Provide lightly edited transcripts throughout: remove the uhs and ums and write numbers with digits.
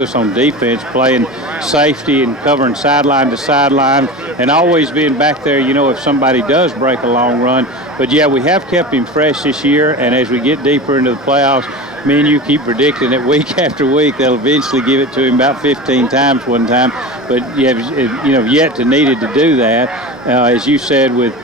on defense, playing safety and covering sideline to sideline, and always being back there, if somebody does break a long run. But, yeah, we have kept him fresh this year, and as we get deeper into the playoffs, me and you keep predicting that week after week they'll eventually give it to him about 15 times one time. But, yet to needed to do that, as you said, with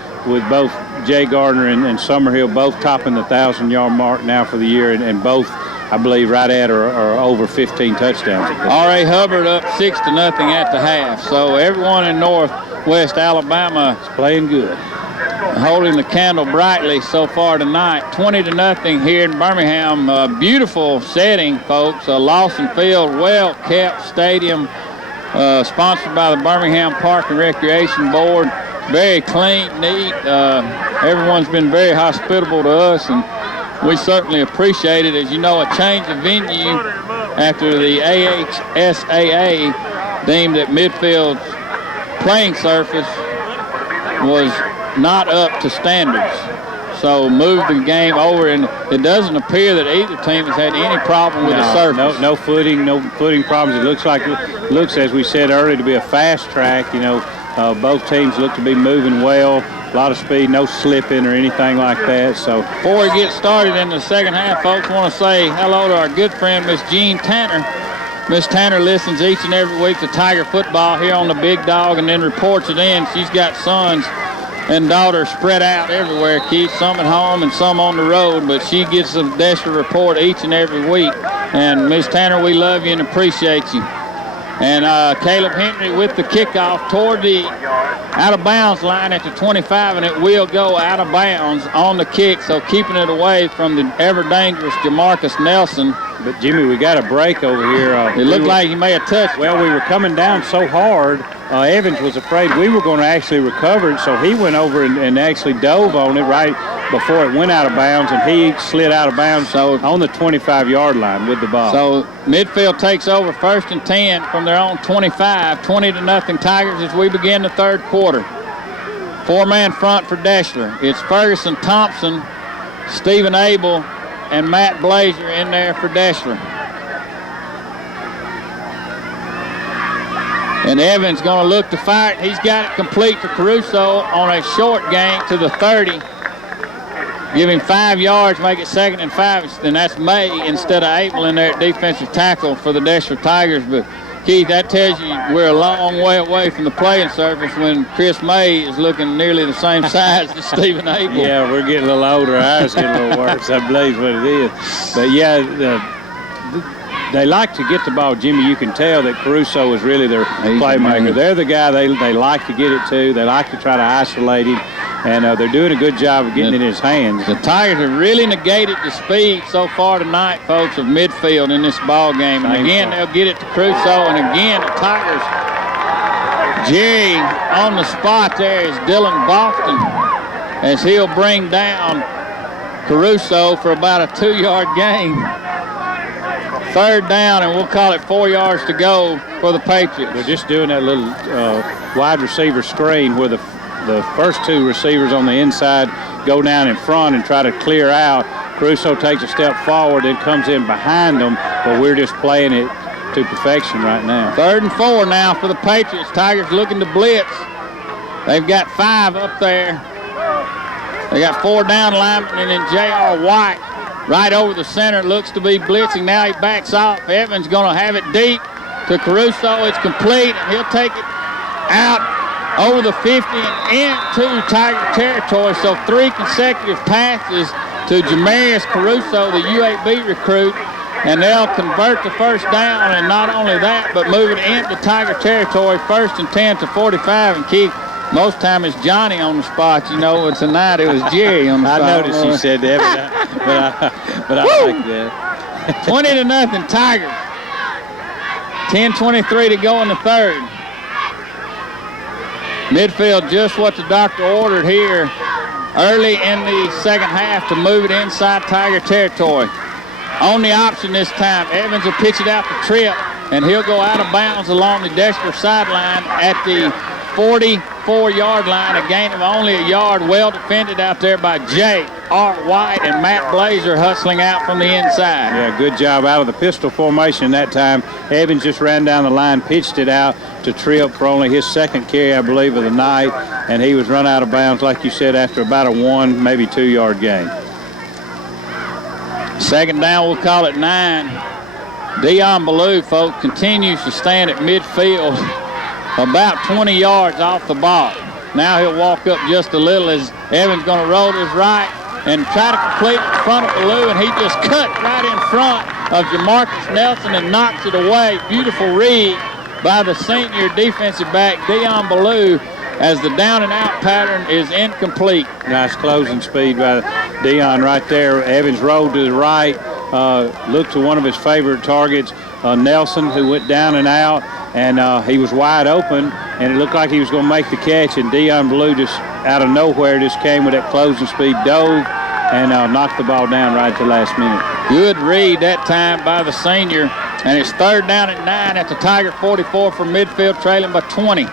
both Jay Gardner and Summerhill both topping the 1,000-yard mark now for the year, and both, I believe, right at or over 15 touchdowns. R.A. Hubbard up 6-0 at the half. So everyone in Northwest Alabama is playing good, holding the candle brightly so far tonight. 20-0 here in Birmingham. Beautiful setting, folks. Lawson Field, well-kept stadium, sponsored by the Birmingham Park and Recreation Board. Very clean, neat. Everyone's been very hospitable to us, and we certainly appreciate it. As you know, a change of venue after the AHSAA deemed that Midfield's playing surface was not up to standards. So moved the game over, and it doesn't appear that either team has had any problem with the surface. No footing problems. It looks, as we said earlier, to be a fast track. Both teams look to be moving well. A lot of speed, no slipping or anything like that. So before we get started in the second half, folks, want to say hello to our good friend, Miss Jean Tanner. Miss Tanner listens each and every week to Tiger football here on the Big Dog and then reports it in. She's got sons and daughters spread out everywhere, Keith, some at home and some on the road, but she gets a Deshler report each and every week. And Miss Tanner, we love you and appreciate you. And Caleb Henry with the kickoff toward the out-of-bounds line at the 25, and it will go out of bounds on the kick, so keeping it away from the ever-dangerous Jamarcus Nelson. But, Jimmy, we got a break over here. It looked like he may have touched. Well, we were coming down so hard, Evans was afraid we were going to actually recover it, so he went over and actually dove on it right before it went out of bounds, and he slid out of bounds on the 25-yard line with the ball. So Midfield takes over 1st and 10 from their own 25, 20-0 Tigers as we begin the third quarter. 4-man front for Deshler. It's Ferguson, Thompson, Stephen Abel, and Matt Blazer in there for Deshler. And Evans going to look to fire it. He's got it complete to Caruso on a short gain to the 30. Give him 5 yards, make it 2nd and 5. And that's May instead of Abel in there at defensive tackle for the Deshler Tigers. But, Keith, that tells you we're a long way away from the playing surface when Chris May is looking nearly the same size as Stephen Abel. Yeah, we're getting a little older. Ours getting a little worse. I believe what it is. But, yeah, they like to get the ball. Jimmy, you can tell that Caruso is really their playmaker. They're the guy they like to get it to. They like to try to isolate him. And they're doing a good job of getting it in his hands. The Tigers have really negated the speed so far tonight, folks, of Midfield in this ball game. And again, they'll get it to Caruso. And again, the Tigers, Jerry on the spot there is Dylan Boston as he'll bring down Caruso for about a 2-yard gain. 3rd down, and we'll call it 4 yards to go for the Patriots. They're just doing that little wide receiver screen where the first 2 receivers on the inside go down in front and try to clear out. Caruso takes a step forward and comes in behind them, but we're just playing it to perfection right now. 3rd and 4 now for the Patriots. Tigers looking to blitz. They've got 5 up there. They got 4 down linemen, and then J.R. White right over the center looks to be blitzing. Now he backs off. Evans going to have it deep to Caruso. It's complete, and he'll take it out over the 50 and into Tiger territory. So 3 consecutive passes to Jamarius Caruso, the UAB recruit, and they'll convert the first down. And not only that, but move it into Tiger territory, 1st and 10 to 45. And Keith, most time it's Johnny on the spot, but tonight it was Jerry on the spot. I noticed you said that, but I like that. 20-0 Tigers. 10:23 to go in the third. Midfield just what the doctor ordered here early in the second half to move it inside Tiger territory. On the option this time, Evans will pitch it out to Tripp, and he'll go out of bounds along the Deshler sideline at the 44-yard line, a gain of only a yard, well defended out there by Jay. J.R. White and Matt Blazer hustling out from the inside. Yeah, good job out of the pistol formation that time. Evans just ran down the line, pitched it out to Tripp for only his second carry, I believe, of the night, and he was run out of bounds, like you said, after about a 1, maybe 2-yard gain. Second down, we'll call it 9. Deion Ballou, folks, continues to stand at midfield about 20 yards off the ball. Now he'll walk up just a little as Evans going to roll to his right and try to complete it in front of Ballou, and he just cut right in front of Jamarcus Nelson and knocks it away. Beautiful read by the senior defensive back, Deion Ballou, as the down and out pattern is incomplete. Nice closing speed by Deion right there. Evans rolled to the right, looked to one of his favorite targets, Nelson, who went down and out, and he was wide open, and it looked like he was going to make the catch, and Deion Ballou just out of nowhere just came with that closing speed, dove, and knocked the ball down right at the last minute. Good read that time by the senior, and it's third down at 9 at the Tiger 44 from midfield, trailing by 20.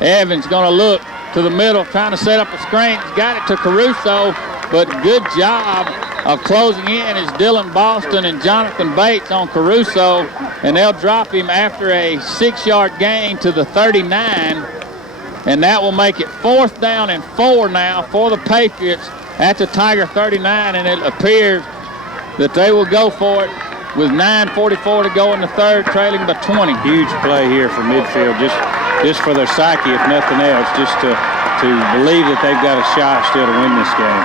Evans going to look to the middle, trying to set up a screen. He's got it to Caruso, but good job of closing in is Dylan Boston and Jonathan Bates on Caruso, and they'll drop him after a 6-yard gain to the 39, and that will make it 4th down and 4 now for the Patriots at the Tiger 39, and it appears that they will go for it with 9:44 to go in the third, trailing by 20. Huge play here for midfield, just for their psyche, if nothing else, just to believe that they've got a shot still to win this game.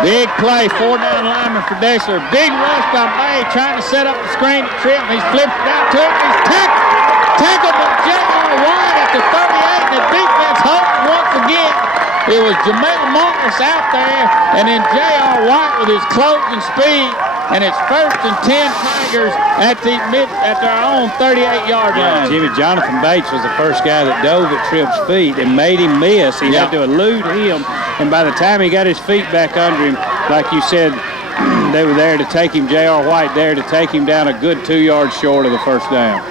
Big play, 4-down lineman for Deshler. Big rush by May, trying to set up the screen to Tripp. He's flipped it out to him. He's tackled by J.R. White at the 38. The defense hoped once again. It was Jamel Morris out there, and then J.R. White with his closing speed. And it's 1st and 10 Tigers at their own 38-yard line. Jimmy, Jonathan Bates was the first guy that dove at Tripp's feet and made him miss. He had to elude him, and by the time he got his feet back under him, like you said, they were there to take him, J.R. White there to take him down a good 2 yards short of the first down.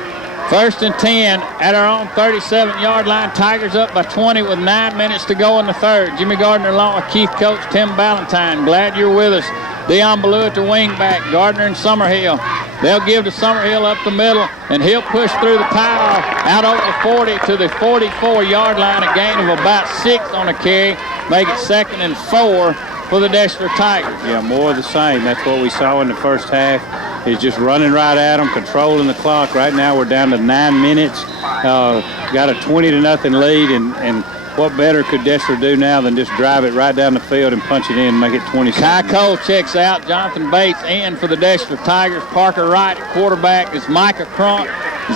1st and 10 at our own 37-yard line. Tigers up by 20 with 9 minutes to go in the third. Jimmy Gardner along with Keith Coach Tim Ballantyne. Glad you're with us. Deion Ballou at the wing back, Gardner and Summerhill. They'll give to Summerhill up the middle, and he'll push through the pile out over the 40 to the 44-yard line, a gain of about 6 on the carry, make it 2nd and 4 for the Deshler Tigers. Yeah, more of the same. That's what we saw in the first half, is just running right at them, controlling the clock. Right now we're down to 9 minutes, got a 20-0 lead, and what better could Deshler do now than just drive it right down the field and punch it in and make it 20-7? Kai Cole checks out. Jonathan Bates in for the Deshler Tigers. Parker Wright at quarterback is Micah Crunk,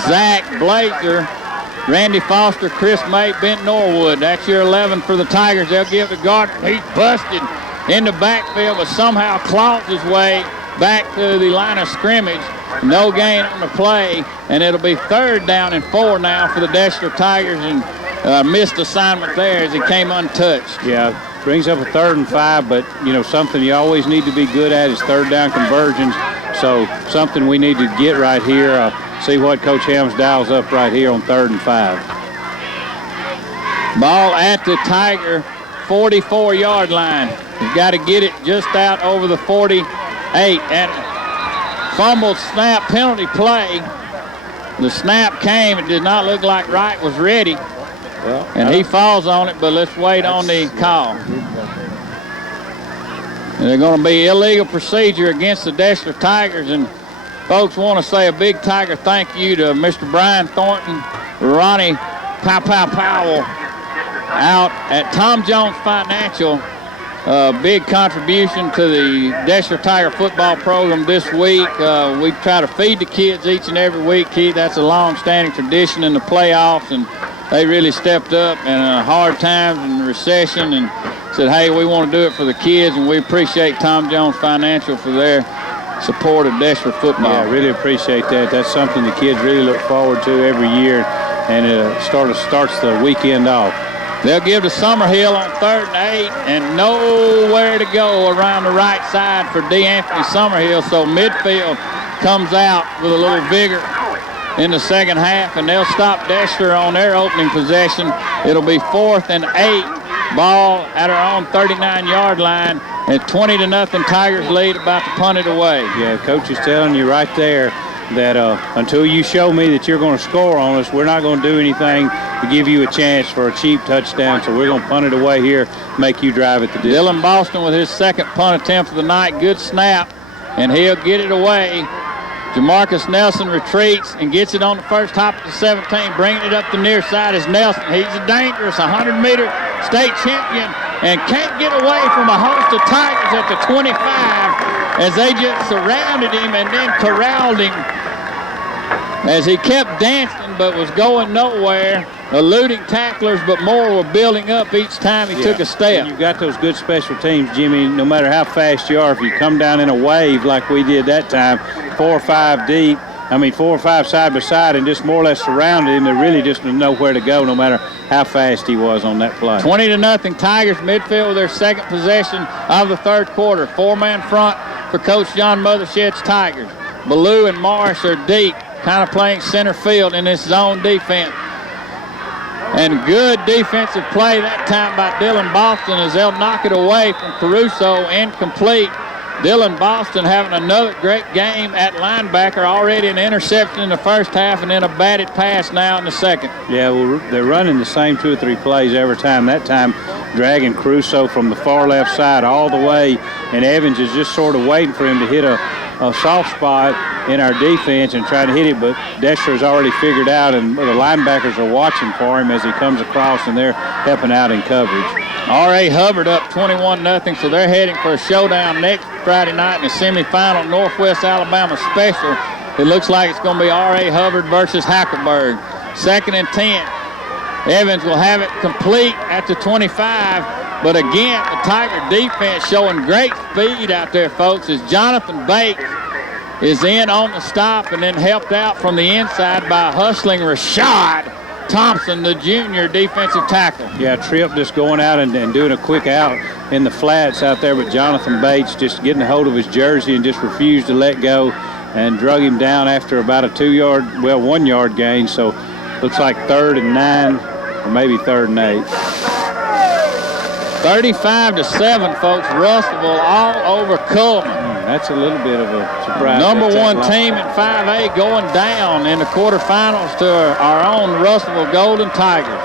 Zach Blazer, Randy Foster, Chris May, Bent Norwood. That's your 11 for the Tigers. They'll give to Gardner. He's busted in the backfield, but somehow claws his way back to the line of scrimmage. No gain on the play, and it'll be 3rd down and 4 now for the Deshler Tigers, and missed assignment there as he came untouched. Yeah, brings up a 3rd and 5, but, you know, something you always need to be good at is 3rd down conversions. So something we need to get right here. See what Coach Helms dials up right here on 3rd and 5. Ball at the Tiger 44-yard line. He's got to get it just out over the 48. And fumbled snap penalty play. The snap came. It did not look like Wright was ready. Well, and he falls on it, but let's wait on the call. And they're going to be illegal procedure against the Deshler Tigers. And folks, want to say a big Tiger thank you to Mr. Brian Thornton, Ronnie Powell out at Tom Jones Financial. Big contribution to the Deshler Tiger football program this week. We try to feed the kids each and every week, Keith. That's a long-standing tradition in the playoffs, and they really stepped up in hard times and recession and said, hey, we want to do it for the kids, and we appreciate Tom Jones Financial for their support of Deshler football. Yeah, I really appreciate that. That's something the kids really look forward to every year, and it starts the weekend off. They'll give to Summerhill on 3rd and 8, and nowhere to go around the right side for D. Anthony Summerhill, so midfield comes out with a little vigor in the second half, and they'll stop Deshler on their opening possession. It'll be 4th and 8. ball at our own 39-yard line. And 20-0 Tigers lead, about to punt it away. Yeah, Coach is telling you right there that until you show me that you're going to score on us, we're not going to do anything to give you a chance for a cheap touchdown. So we're going to punt it away here, make you drive it the distance. Dylan Boston with his second punt attempt of the night. Good snap, and he'll get it away. Jamarcus Nelson retreats and gets it on the first hop of the 17, bringing it up the near side is Nelson. He's a dangerous 100-meter state champion and can't get away from a host of Tigers at the 25 as they just surrounded him and then corralled him as he kept dancing but was going nowhere, eluding tacklers, but more were building up each time he took a step. And you've got those good special teams, Jimmy. No matter how fast you are, if you come down in a wave like we did that time, 4 or 5 deep, 4 or 5 side by side, and just more or less surrounded him, they really just didn't know where to go no matter how fast he was on that play. 20-0 Tigers. Midfield with their second possession of the third quarter. 4-man front for Coach John Mothershed's Tigers. Ballou and Morris are deep, kind of playing center field in this zone defense. And good defensive play that time by Dylan Boston as they'll knock it away from Caruso, incomplete. Dylan Boston having another great game at linebacker, already an interception in the first half and then a batted pass now in the second. Yeah, well, they're running the same 2 or 3 plays every time. That time dragging Caruso from the far left side all the way, and Evans is just sort of waiting for him to hit a soft spot in our defense and try to hit it, but Deshler's already figured out, and the linebackers are watching for him as he comes across, and they're helping out in coverage. R.A. Hubbard up 21-0, so they're heading for a showdown next Friday night in the semifinal Northwest Alabama Special. It looks like it's going to be R.A. Hubbard versus Hackleburg. 2nd and 10. Evans will have it complete at the 25, but again, the Tiger defense showing great speed out there, folks, as Jonathan Bates is in on the stop and then helped out from the inside by hustling Rashad Thompson, the junior defensive tackle. Yeah, Tripp just going out and doing a quick out in the flats out there, but Jonathan Bates just getting a hold of his jersey and just refused to let go and drug him down after about a 1 yard gain. So looks like 3rd and 9 or maybe 3rd and 8. 35-7, folks. Russellville all over Coleman. That's a little bit of a surprise. Number 1 team in 5A going down in the quarterfinals to our own Russellville Golden Tigers.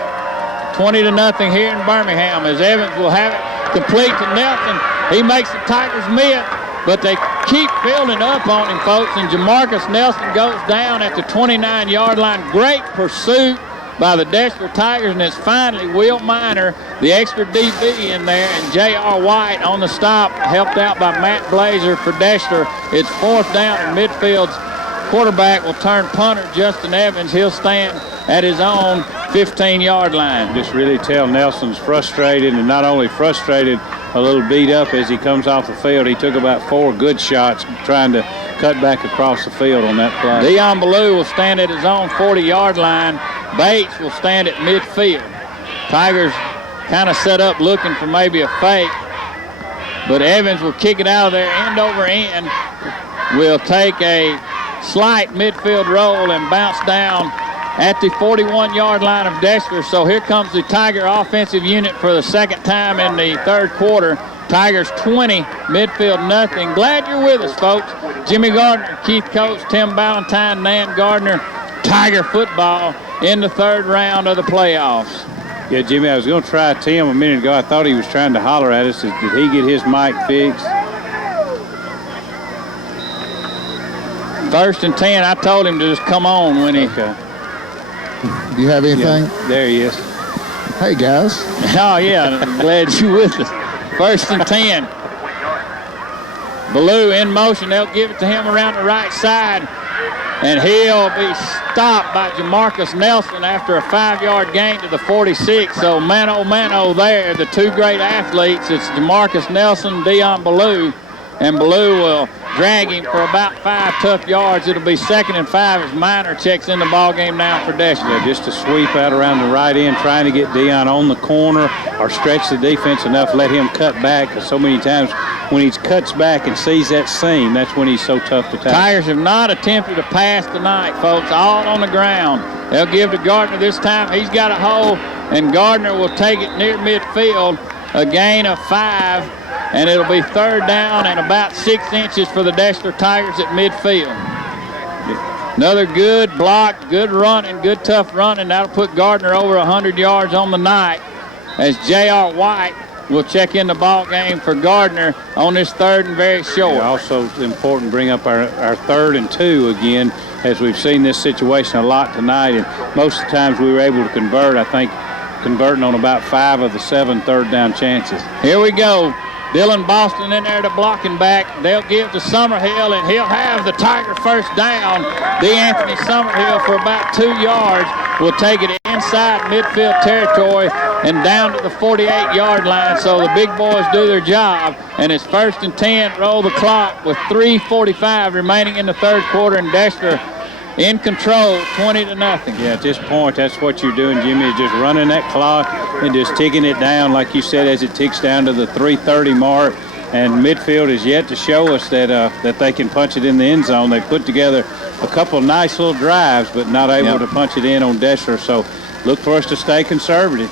20-0 here in Birmingham as Evans will have it complete to Nelson. He makes the Tigers miss, but they keep building up on him, folks, and Jamarcus Nelson goes down at the 29-yard line. Great pursuit by the Deshler Tigers, and it's finally Will Miner, the extra DB in there, and J.R. White on the stop, helped out by Matt Blazer for Deshler. It's 4th down, and Midfield's quarterback will turn punter Justin Evans. He'll stand at his own 15-yard line. Just really tell Nelson's frustrated, and not only frustrated, a little beat up as he comes off the field. He took about 4 good shots trying to cut back across the field on that play. Dion Ballou will stand at his own 40-yard line. Bates will stand at midfield. Tigers kind of set up looking for maybe a fake, but Evans will kick it out of there end over end. Will take a slight midfield roll and bounce down at the 41-yard line of Deshler. So here comes the Tiger offensive unit for the second time in the third quarter. Tigers 20, Midfield nothing. Glad you're with us, folks. Jimmy Gardner, Keith Coates, Tim Ballantyne, Nan Gardner. Tiger football in the third round of the playoffs. Yeah, Jimmy, I was going to try Tim a minute ago. I thought he was trying to holler at us. Did he get his mic fixed? 1st and 10. I told him to just come on when he... Okay. Do you have anything? Yeah, there he is. Hey, guys. Oh, yeah. I'm glad you're with us. 1st and 10. Ballou in motion. They'll give it to him around the right side. And he'll be stopped by Jamarcus Nelson after a 5-yard gain to the 46. So mano there, the 2 great athletes. It's Jamarcus Nelson, Dion Ballou. And Ballou will drag him for about 5 tough yards. It'll be 2nd and 5 as Miner checks in the ball game now for Deshler. Yeah, just a sweep out around the right end, trying to get Dion on the corner or stretch the defense enough, let him cut back, because so many times when he cuts back and sees that seam, that's when he's so tough to tackle. Tigers have not attempted to pass tonight, folks, all on the ground. They'll give to Gardner this time. He's got a hole, and Gardner will take it near midfield. midfield, a gain of 5, and it'll be 3rd down and about 6 inches for the Deshler Tigers at midfield. Another good block, good running, good tough running. That'll put Gardner over 100 yards on the night as J.R. White will check in the ball game for Gardner on this 3rd and very short. Yeah, also important to bring up our 3rd and 2 again, as we've seen this situation a lot tonight, and most of the times we were able to convert. I think converting on about 5 of the 7 third down chances. Here we go. Dylan Boston in there to blocking back. They'll give to Summerhill, and he'll have the Tiger first down. DeAnthony Summerhill for about 2 yards will take it inside midfield territory and down to the 48-yard line. So the big boys do their job, and it's 1st and 10. Roll the clock with 3:45 remaining in the 3rd quarter, and Deshler in control, 20-0. Yeah, at this point, that's what you're doing, Jimmy, is just running that clock and just ticking it down, like you said, as it ticks down to the 3:30 mark. And midfield is yet to show us that they can punch it in the end zone. They put together a couple nice little drives, but not able to punch it in on Deshler. So look for us to stay conservative.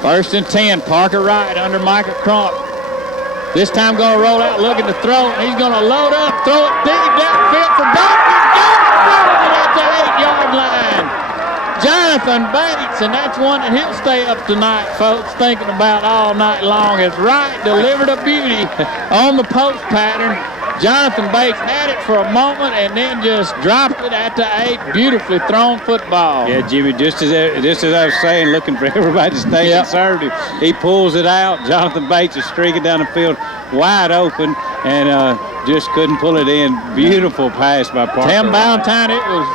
1st and 10, Parker Wright under Michael Crump. This time going to roll out, looking to throw, and he's going to load up, throw it deep downfield for Boston. At the 8-yard line. Jonathan Bates, and that's one that he'll stay up tonight, folks, thinking about all night long, as Wright delivered a beauty on the post pattern. Jonathan Bates had it for a moment and then just dropped it at the 8. Beautifully thrown football. Yeah, Jimmy, just as I was saying, looking for everybody to stay conservative. He pulls it out. Jonathan Bates is streaking down the field wide open and just couldn't pull it in. Beautiful pass by Parker. Tim Ballantyne, it was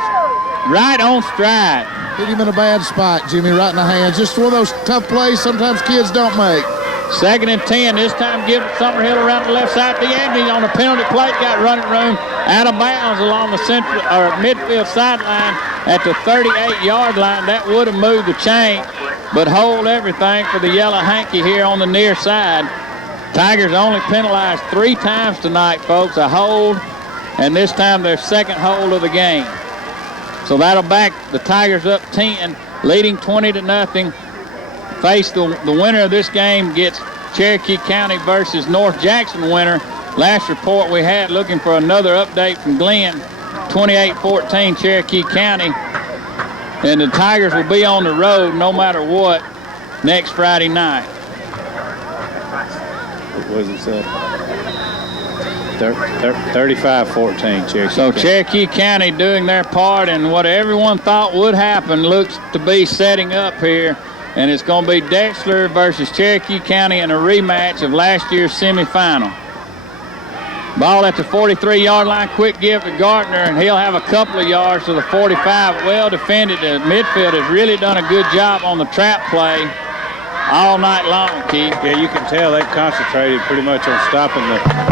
right on stride. Hit him in a bad spot, Jimmy, right in the hands. Just one of those tough plays sometimes kids don't make. 2nd and 10. This time give Summerhill around the left side. DeAnthony on the penalty plate, got running room out of bounds along the central or midfield sideline at the 38-yard line. That would have moved the chain, but hold everything for the yellow hanky here on the near side. Tigers only penalized 3 times tonight, folks. A hold, and this time their 2nd hold of the game. So that'll back the Tigers up 10, leading 20-0. Face the winner of this game gets Cherokee County versus North Jackson winner. Last report we had looking for another update from Glenn, 28-14 Cherokee County. And the Tigers will be on the road no matter what next Friday night. What was it said? 35-14 Cherokee. So Cherokee County doing their part, and what everyone thought would happen looks to be setting up here. And it's going to be Deshler versus Cherokee County in a rematch of last year's semifinal. Ball at the 43-yard line, quick give to Gardner, and he'll have a couple of yards to the 45. Well defended. The midfield has really done a good job on the trap play all night long, Keith. Yeah, you can tell they've concentrated pretty much on stopping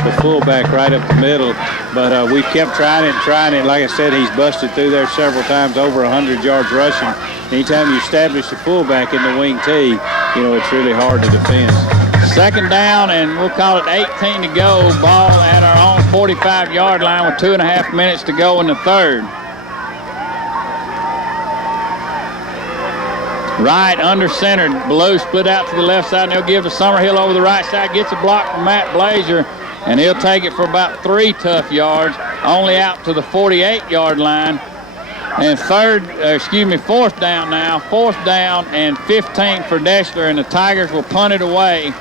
the fullback right up the middle. But we've kept trying it. Like I said, he's busted through there several times, over 100 yards rushing. Anytime you establish the fullback in the wing tee, you know, it's really hard to defend. 2nd down, and we'll call it 18 to go. Ball at our own 45-yard line with 2.5 minutes to go in the 3rd. Right under center, Blue split out to the left side, and they'll give to Summerhill over the right side. Gets a block from Matt Blazer, and he'll take it for about 3 tough yards, only out to the 48-yard line. And 4th down now. 4th down and 15 for Deshler, and the Tigers will punt it away.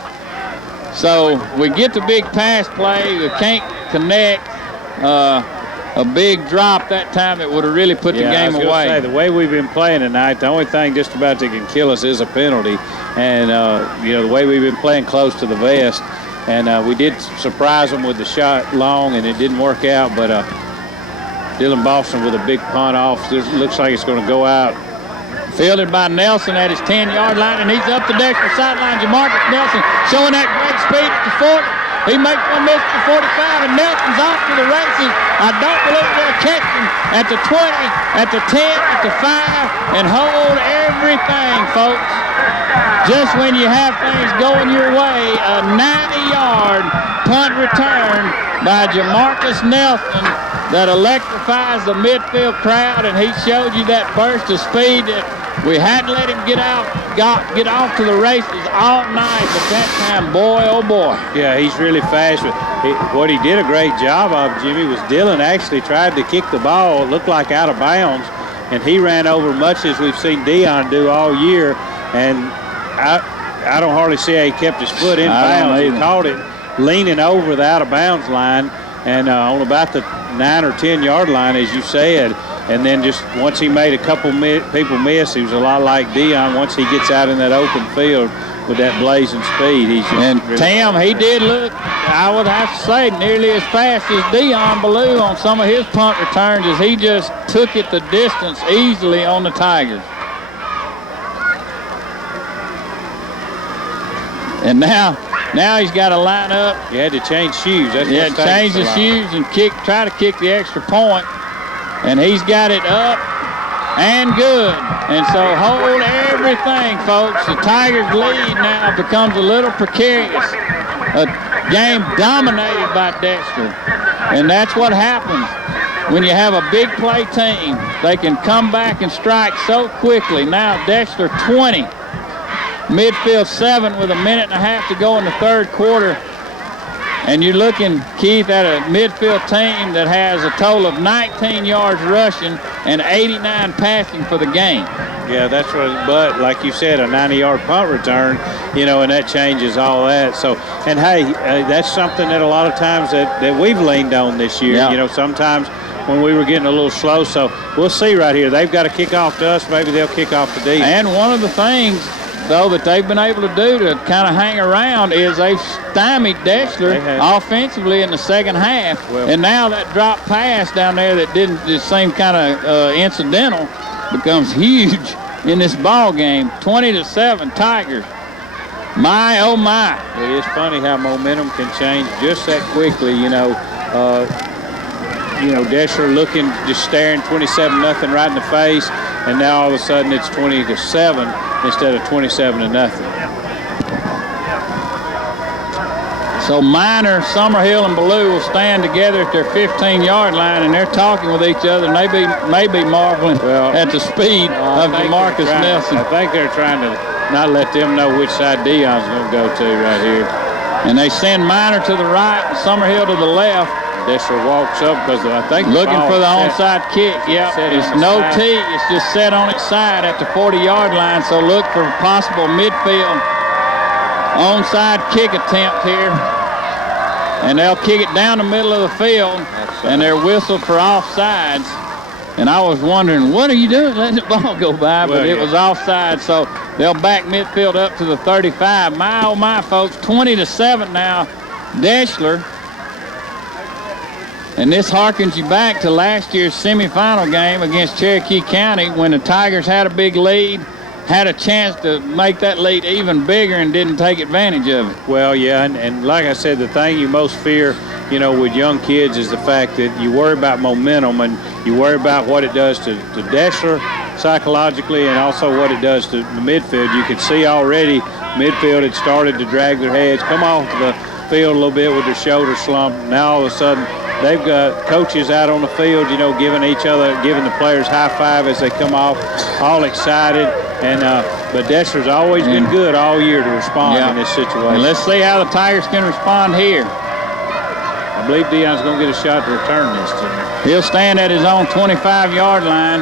So we get the big pass play. We can't connect. A big drop that time that would have really put the game away. Say, the way we've been playing tonight, the only thing just about that can kill us is a penalty. And, you know, the way we've been playing close to the vest. And we did surprise them with the shot long, and it didn't work out. But Dylan Boston with a big punt off. This looks like it's going to go out. Fielded by Nelson at his 10-yard line, and he's up the Dexter sideline. Jamarcus Nelson showing that great speed at the 40. He makes one miss at the 45, and Nelson's off to the races. I don't believe they'll catch him at the 20, at the 10, at the 5, and hold everything, folks. Just when you have things going your way, a 90-yard punt return by Jamarcus Nelson that electrifies the midfield crowd, and he showed you that burst of speed that We hadn't let him get off to the races all night, but that time, boy, oh boy. Yeah, he's really fast. What he did a great job of, Jimmy, was Dylan actually tried to kick the ball. It looked like out of bounds, and he ran over much as we've seen Dion do all year. And I don't hardly see how he kept his foot in bounds. He caught it leaning over the out of bounds line and on about the 9 or 10 yard line, as you said. And then just once he made a couple people miss, he was a lot like Dion. Once he gets out in that open field with that blazing speed, he's just really Tim, he did look, I would have to say, nearly as fast as Dion Ballou on some of his punt returns, as he just took it the distance easily on the Tigers. And now he's got to line up. He had to change shoes. That's change the shoes and try to kick the extra point. And he's got it up and good. And so hold everything, folks. The Tigers' lead now becomes a little precarious. A game dominated by Deshler. And that's what happens when you have a big play team. They can come back and strike so quickly. Now Deshler 20. Midfield 7 with a minute and a half to go in the third quarter. And you're looking, Keith, at a midfield team that has a total of 19 yards rushing and 89 passing for the game. Yeah, that's what, but like you said, a 90-yard punt return, and that changes all that. So, and hey, that's something that a lot of times that we've leaned on this year. Yeah. Sometimes when we were getting a little slow. So we'll see right here. They've got to kick off to us. Maybe they'll kick off to D. And one of the things, though, that they've been able to do to kind of hang around is they've stymied Deshler offensively in the second half. Well, and now that drop pass down there that didn't just seem kind of incidental becomes huge in this ball game. 20-7 Tigers. My, oh my. It is funny how momentum can change just that quickly. Deshler looking, just staring 27-0 right in the face, and now all of a sudden it's 20-7 instead of 27-0. So Minor, Summerhill, and Ballou will stand together at their 15-yard line, and they're talking with each other, and they may be marveling at the speed of DeMarcus Nelson. I think they're trying to not let them know which side Dion's going to go to right here. And they send Minor to the right and Summerhill to the left. Deshler walks up because I think looking for the onside kick. Yeah, it's no tee. It's just set on its side at the 40-yard line. So look for a possible midfield onside kick attempt here. And they'll kick it down the middle of the field, and they're whistled for offsides. And I was wondering, what are you doing letting the ball go by? But it was offside, so they'll back midfield up to the 35. My, oh my, folks, 20-7 now, Deshler. And this harkens you back to last year's semifinal game against Cherokee County when the Tigers had a big lead, had a chance to make that lead even bigger and didn't take advantage of it. Well, yeah, and like I said, the thing you most fear, with young kids is the fact that you worry about momentum and you worry about what it does to Deshler psychologically and also what it does to the midfield. You could see already midfield had started to drag their heads, come off the field a little bit with their shoulder slump. Now all of a sudden they've got coaches out on the field, giving the players high five as they come off, all excited. And but Deshler's always been good all year to respond in this situation. And let's see how the Tigers can respond here. I believe Dion's going to get a shot to return this, Jimmy. He'll stand at his own 25-yard line.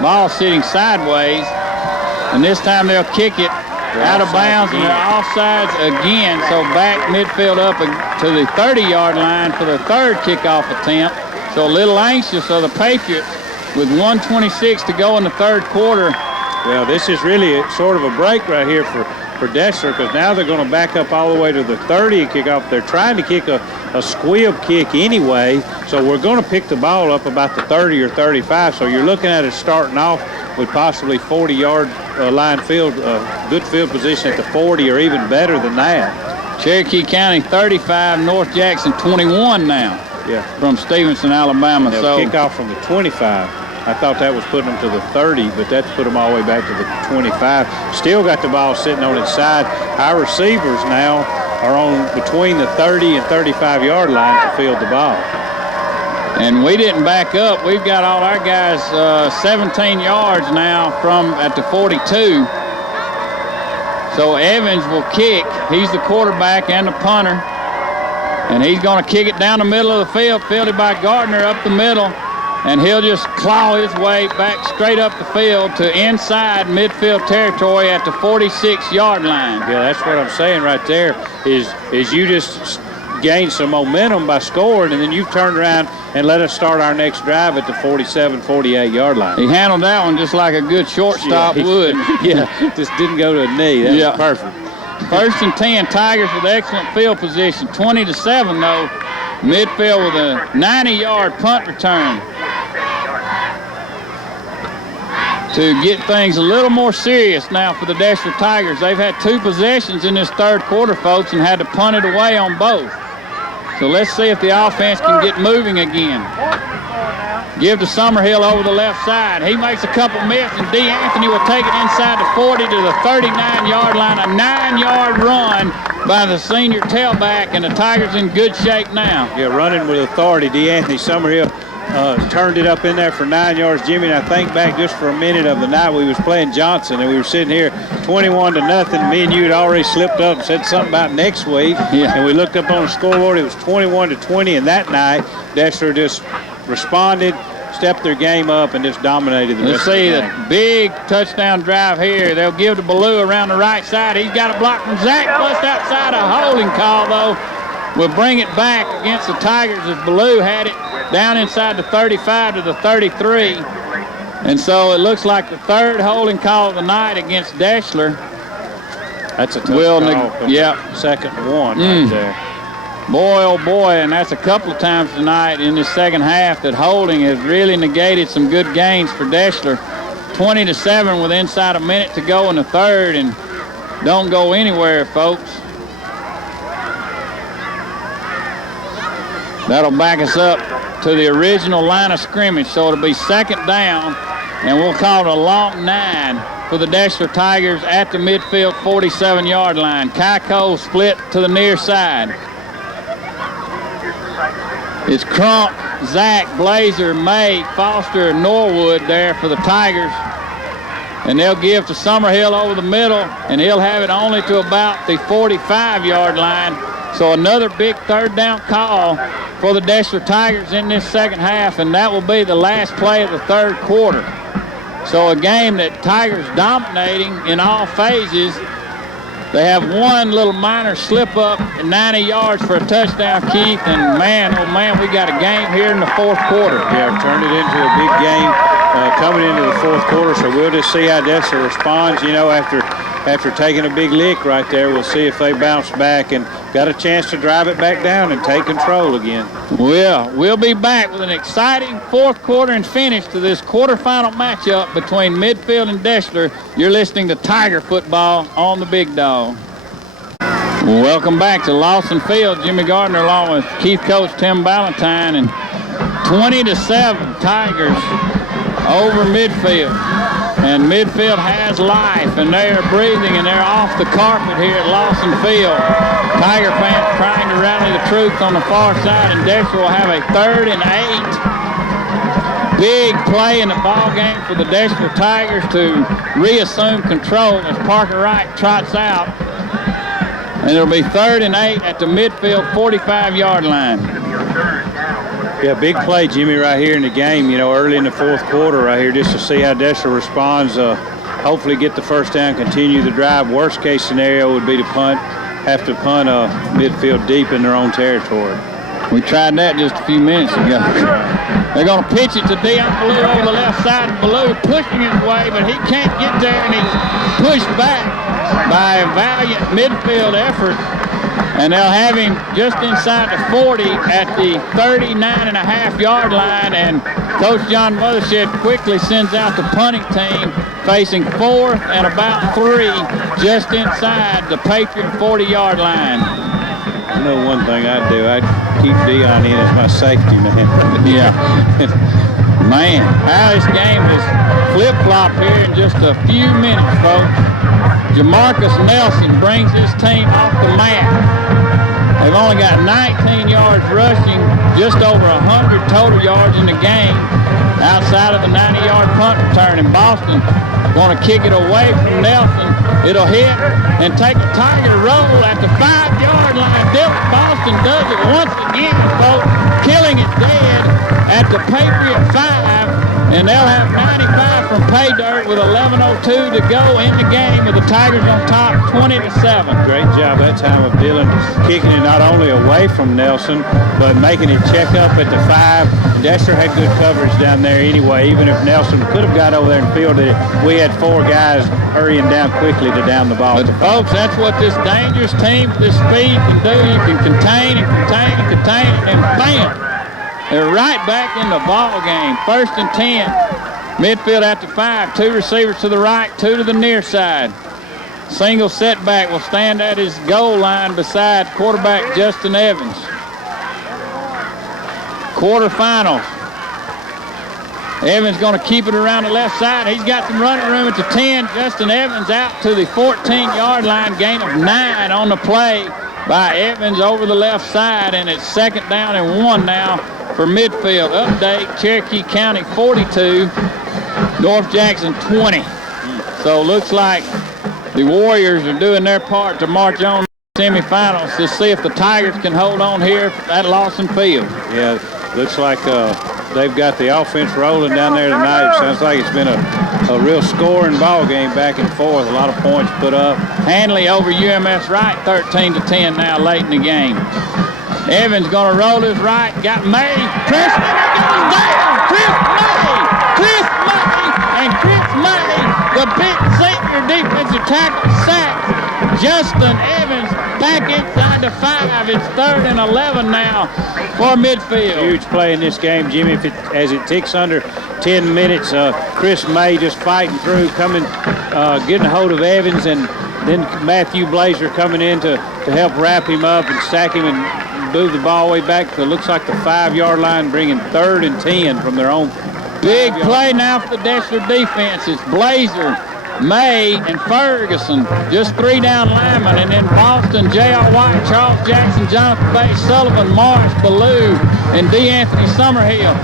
Ball sitting sideways. And this time they'll kick it out of bounds, and they're offsides again. So back midfield up to the 30-yard line for the third kickoff attempt. So a little anxious are the Patriots with 1:26 to go in the third quarter. Well, this is really sort of a break right here for Deshler because now they're going to back up all the way to the 30 and kick off. They're trying to kick a squib kick anyway, so we're going to pick the ball up about the 30 or 35. So you're looking at it starting off with possibly 40-yard line field, good field position at the 40 or even better than that. Cherokee County 35, North Jackson 21 now. Yeah. From Stevenson, Alabama. They'll kick off from the 25. I thought that was putting them to the 30, but that's put them all the way back to the 25. Still got the ball sitting on its side. Our receivers now are on between the 30 and 35-yard line to field the ball. And we didn't back up. We've got all our guys 17 yards now from at the 42. So Evans will kick. He's the quarterback and the punter. And he's going to kick it down the middle of the field, fielded by Gardner up the middle. And he'll just claw his way back straight up the field to inside midfield territory at the 46-yard line. Yeah, that's what I'm saying right there is you just gained some momentum by scoring, and then you've turned around and let us start our next drive at the 47, 48-yard line. He handled that one just like a good shortstop would. Yeah, just didn't go to a knee. That was perfect. 1st and 10, Tigers with excellent field position. 20-7, though. Midfield with a 90-yard punt return to get things a little more serious now for the Deshler Tigers. They've had 2 possessions in this third quarter, folks, and had to punt it away on both. So let's see if the offense can get moving again. Give to Summerhill over the left side. He makes a couple misses, and D. Anthony will take it inside the 40 to the 39-yard line. A 9-yard run by the senior tailback, and the Tigers in good shape now. Yeah, running with authority. D. Anthony Summerhill turned it up in there for 9 yards. Jimmy, and I think back just for a minute of the night we was playing Johnson, and we were sitting here 21-0. Me and you had already slipped up and said something about next week. Yeah. And we looked up on the scoreboard. It was 21-20, and that night Deshler just responded, stepped their game up, and just dominated the rest of the game. Let's see the big touchdown drive here. They'll give to Ballou around the right side. He's got a block from Zach, plus outside. A holding call, though, will bring it back against the Tigers as Ballou had it down inside the 35 to the 33. And so it looks like the 3rd holding call of the night against Deshler. That's a tough call. Yeah. 2nd and 1 right there. Boy, oh boy, and that's a couple of times tonight in this second half that holding has really negated some good gains for Deshler. 20-7 with inside a minute to go in the third, and don't go anywhere, folks. That'll back us up to the original line of scrimmage, so it'll be 2nd down, and we'll call it a long 9 for the Deshler Tigers at the midfield 47-yard line. Keiko split to the near side. It's Crump, Zach, Blazer, May, Foster, and Norwood there for the Tigers. And they'll give to Summerhill over the middle, and he'll have it only to about the 45-yard line. So another big 3rd down call for the Deshler Tigers in this second half, and that will be the last play of the third quarter. So a game that Tigers dominating in all phases. They have one little minor slip up at 90 yards for a touchdown, Keith, and man, oh man, we got a game here in the 4th quarter. Yeah, turned it into a big game coming into the 4th quarter, so we'll just see how Deshler responds, you know, after taking a big lick right there. We'll see if they bounce back and got a chance to drive it back down and take control again. We'll be back with an exciting 4th quarter and finish to this quarterfinal matchup between Midfield and Deshler. You're listening to Tiger Football on the Big Dog. Welcome back to Lawson Field. Jimmy Gardner along with Keith Coach Tim Ballantyne, and 20-7 Tigers over Midfield. And Midfield has life, and they are breathing, and they're off the carpet here at Lawson Field. Tiger fans trying to rally the troops on the far side, and Deshler will have a 3rd and 8. Big play in the ball game for the Deshler Tigers to reassume control as Parker Wright trots out. And it'll be 3rd and 8 at the midfield 45-yard line. Yeah, big play, Jimmy, right here in the game, you know, early in the 4th quarter right here, just to see how Deshler responds. Hopefully get the first down, continue the drive. Worst case scenario would be to have to punt midfield deep in their own territory. We tried that just a few minutes ago. They're going to pitch it to Dion Ballou over the left side. Ballou pushing his way, but he can't get there, and he's pushed back by a valiant midfield effort. And they'll have him just inside the 40 at the 39.5-yard line. And Coach John Mothershed quickly sends out the punting team, facing 4th and about 3 just inside the Patriot 40-yard line. You know one thing I'd do, I'd keep Dion in as my safety man. Yeah. Man, how this game is flip-flop here in just a few minutes, folks. Jamarcus Nelson brings his team off the mat. They've only got 19 yards rushing, just over 100 total yards in the game outside of the 90-yard punt return. And Boston going to kick it away from Nelson. It'll hit and take a Tiger roll at the 5-yard line. Dylan Boston does it once again, folks, killing it dead at the Patriot 5, and they'll have 95 from pay dirt with 11:02 to go in the game, with the Tigers on top 20-7. Great job that time of Dylan kicking it not only away from Nelson, but making it check up at the 5. Deshler had good coverage down there anyway. Even if Nelson could have got over there and fielded it, we had 4 guys hurrying down quickly to down the ball. But folks, that's what this dangerous team with this speed can do. You can contain and contain and contain, and bam! They're right back in the ball game. 1st and 10. Midfield at the 5. 2 receivers to the right, 2 to the near side. Single setback will stand at his goal line beside quarterback Justin Evans. Quarterfinals. Evans going to keep it around the left side. He's got some running room at the 10. Justin Evans out to the 14-yard line. Gain of 9 on the play by Evans over the left side, and it's 2nd down and 1 now for Midfield. Update, Cherokee County 42, North Jackson 20. So looks like the Warriors are doing their part to march on to the semifinals to see if the Tigers can hold on here at Lawson Field. Yeah, looks like they've got the offense rolling down there tonight. It sounds like it's been a real scoring ball game back and forth. A lot of points put up. Hanley over UMS right, 13-10 now late in the game. Evans going to roll his right. Got May. Chris May down. Chris May, the big senior defensive tackle, sacks Justin Evans back inside the 5. It's 3rd and 11 now for Midfield. Huge play in this game, Jimmy. As it ticks under 10 minutes, Chris May just fighting through, coming, getting a hold of Evans, and then Matthew Blazer coming in to help wrap him up and sack him and move the ball way back to, looks like the 5-yard line, bringing 3rd and 10 from their own. Big play now for the Deshler defense. It's Blazer, May, and Ferguson. Just 3 down linemen. And then Boston, J.R. White, Charles Jackson, Jonathan Bates, Sullivan, Morris, Ballou, and D. Anthony Summerhill.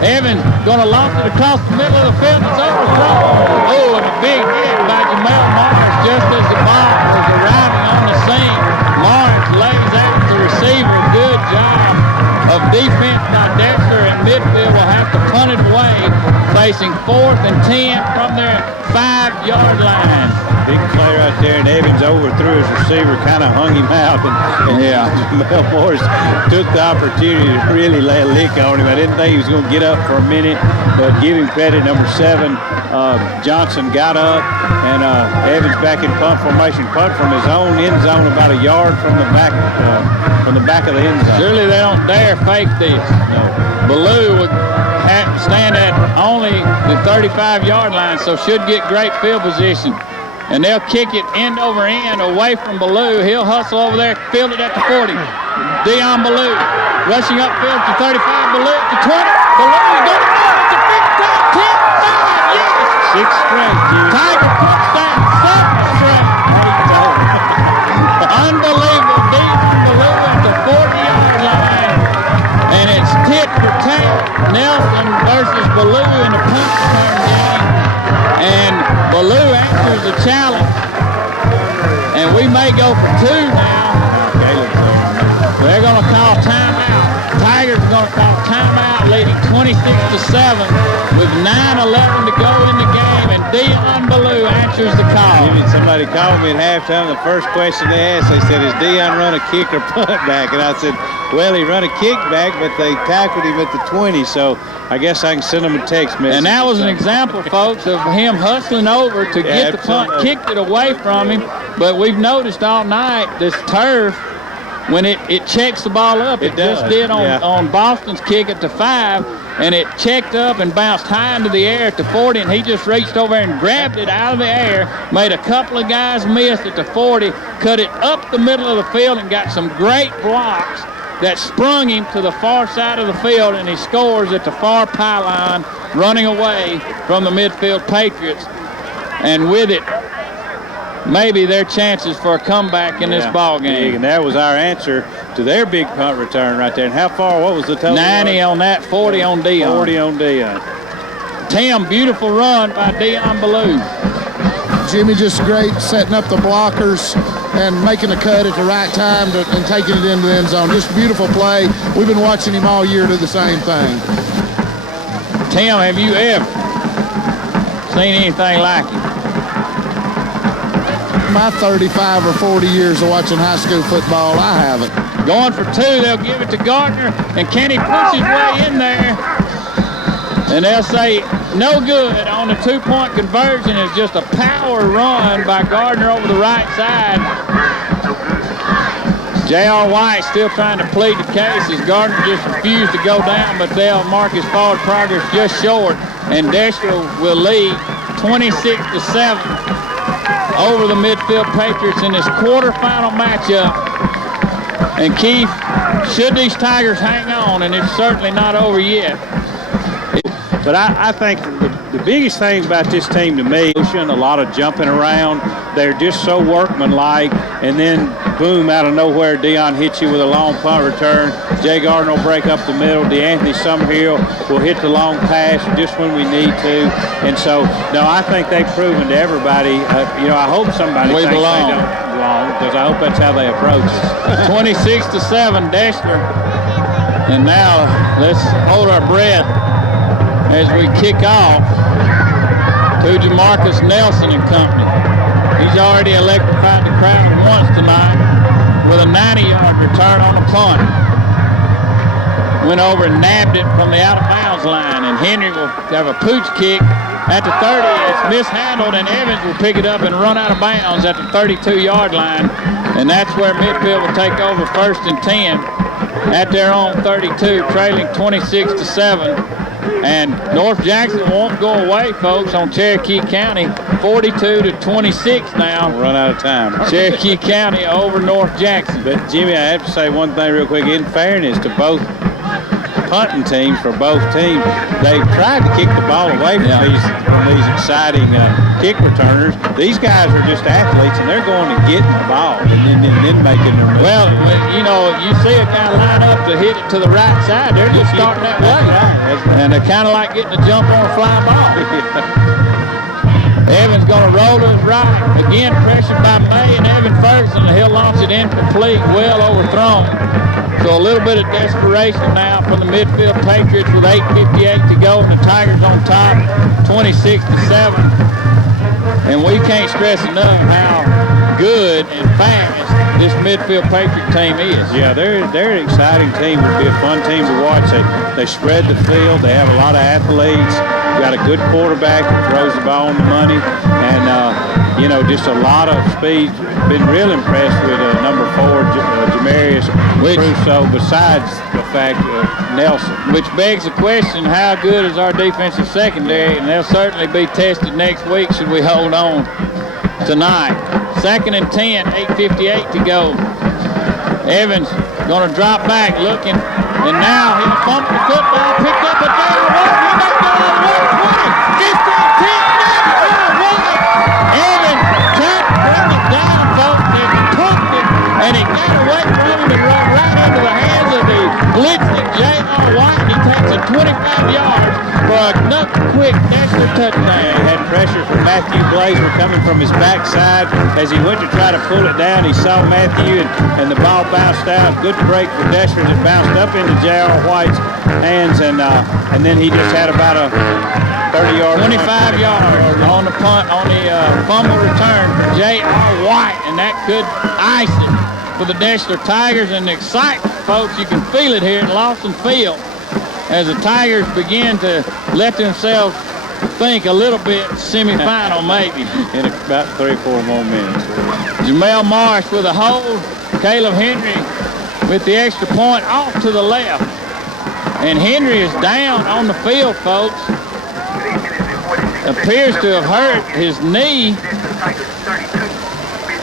Evans going to launch it across the middle of the field. It's overthrown. Oh, and a big hit by Jamel Morris just as the ball was arriving on the scene. Morris lays out the receiver. Good job of defense by Deshler, and Midfield will have to punt it away, facing 4th and 10 from their 5-yard line. Big play right there, and Evans overthrew his receiver, kind of hung him out, and Mel Morris took the opportunity to really lay a lick on him. I didn't think he was going to get up for a minute, but give him credit. Number 7, Johnson got up, and Evans back in punt formation, punt from his own end zone, about a yard from the back of the end zone. Surely they don't dare fake this. No. Ballou would stand at only the 35-yard line, so should get great field position. And they'll kick it end over end away from Ballou. He'll hustle over there, field it at the 40. Dion Ballou rushing upfield to 35. Ballou to 20. Ballou is going to go. It's a big time. 10-5. Yes. 6 straight. Tiger touchdown. 7 straight. Unbelievable. Dion Ballou at the 40-yard line. And it's tit for tat. Nelson versus Ballou in the punt return game. And Ballou answers the challenge. And we may go for 2 now. They're going to call timeout. Tigers are going to call timeout, leading 26-7 with 9:11 to go in the game. And Dion Ballou answers the call. Somebody called me at halftime. The first question they asked, they said, "Is Dion run a kick or punt back?" And I said, "Well, he run a kick back, but they tackled him at the 20, so I guess I can send him a text message." And that was an example, folks, of him hustling over to get the punt, kicked it away from him. But we've noticed all night this turf, when it checks the ball up, it just did on Boston's kick at the 5, and it checked up and bounced high into the air at the 40, and he just reached over and grabbed it out of the air, made a couple of guys miss at the 40, cut it up the middle of the field, and got some great blocks that sprung him to the far side of the field, and he scores at the far pylon, running away from the Midfield Patriots. And with it, maybe their chances for a comeback in this ball game. And that was our answer to their big punt return right there. And how far, what was the total? 90 on that, 40 on Dion. 40 on Dion. Tim, beautiful run by Dion Ballou. Jimmy just great setting up the blockers and making a cut at the right time and taking it into the end zone. Just beautiful play. We've been watching him all year do the same thing. Tim, have you ever seen anything like it? My 35 or 40 years of watching high school football, I haven't. Going for two, they'll give it to Gardner, and can he push his way in there? And they'll say no good on the two-point conversion. Is just a power run by Gardner over the right side. J.R. White still trying to plead the case as Gardner just refused to go down, but they'll mark his forward progress just short, and Deshler will lead 26-7 over the Midfield Patriots in this quarterfinal matchup. And Keith, should these Tigers hang on, and it's certainly not over yet. But I think the biggest thing about this team to me, a lot of jumping around. They're just so workmanlike, and then boom, out of nowhere, Dion hits you with a long punt return. Jay Gardner will break up the middle. DeAnthony Summerhill will hit the long pass just when we need to. And so, no, I think they've proven to everybody, I hope somebody thinks they don't belong, because I hope that's how they approach us. 26-7, Deshler. And now let's hold our breath as we kick off to Jamarcus Nelson and company. He's already electrified the crowd once tonight with a 90-yard return on a punt. Went over and nabbed it from the out-of-bounds line, and Henry will have a pooch kick at the 30. It's mishandled, and Evans will pick it up and run out of bounds at the 32-yard line, and that's where Midfield will take over 1st and 10 at their own 32, trailing 26-7. And North Jackson won't go away, folks, on Cherokee County, 42-26 now. We'll run out of time. Cherokee County over North Jackson. But, Jimmy, I have to say one thing real quick. In fairness to both punting teams, for both teams, they've tried to kick the ball away from these exciting kick returners. These guys are just athletes, and they're going and getting the ball and then making their move. Well, you see a guy line up to hit it to the right side. They're just starting that way. That's right. And they're kind of like getting a jump on a fly ball. Evans going to roll to his right. Again, pressured by May and Evan Ferguson. He'll launch it incomplete, well overthrown. So a little bit of desperation now from the Midfield Patriots with 8:58 to go, and the Tigers on top, 26-7. And we can't stress enough how good and fast this Midfield Patriot team is. Yeah, they're an exciting team. It would be a fun team to watch. They spread the field. They have a lot of athletes. Got a good quarterback that throws the ball on the money, and just a lot of speed. Been real impressed with number 4, Jamarius Crusoe, besides the fact of Nelson. Which begs the question, how good is our defensive secondary? And they'll certainly be tested next week should we hold on tonight. 2nd and 10, 8:58 to go. Evans going to drop back, looking, and now he'll fumble the football, picked up a down, 15, 10, Evans tried to bring it down, folks, and he pumped it, and he got away from him and run right into the hands of the blitzing J.R. White, and he takes it 25 yards for another quick Deshler touchdown. He had pressure from Matthew Blazer coming from his backside. As he went to try to pull it down, he saw Matthew, and the ball bounced out. Good break for Deshler. It bounced up into J.R. White's hands, and then he just had about a 30-yard 25 yards on the punt, on the fumble return for J.R. White, and that could ice it for the Deshler Tigers. And the excitement, folks, you can feel it here at Lawson Field as the Tigers begin to let themselves think a little bit semifinal maybe. In about 3 or 4 more minutes. Jamel Marsh with a hold. Caleb Henry with the extra point off to the left. And Henry is down on the field, folks. Appears to have hurt his knee.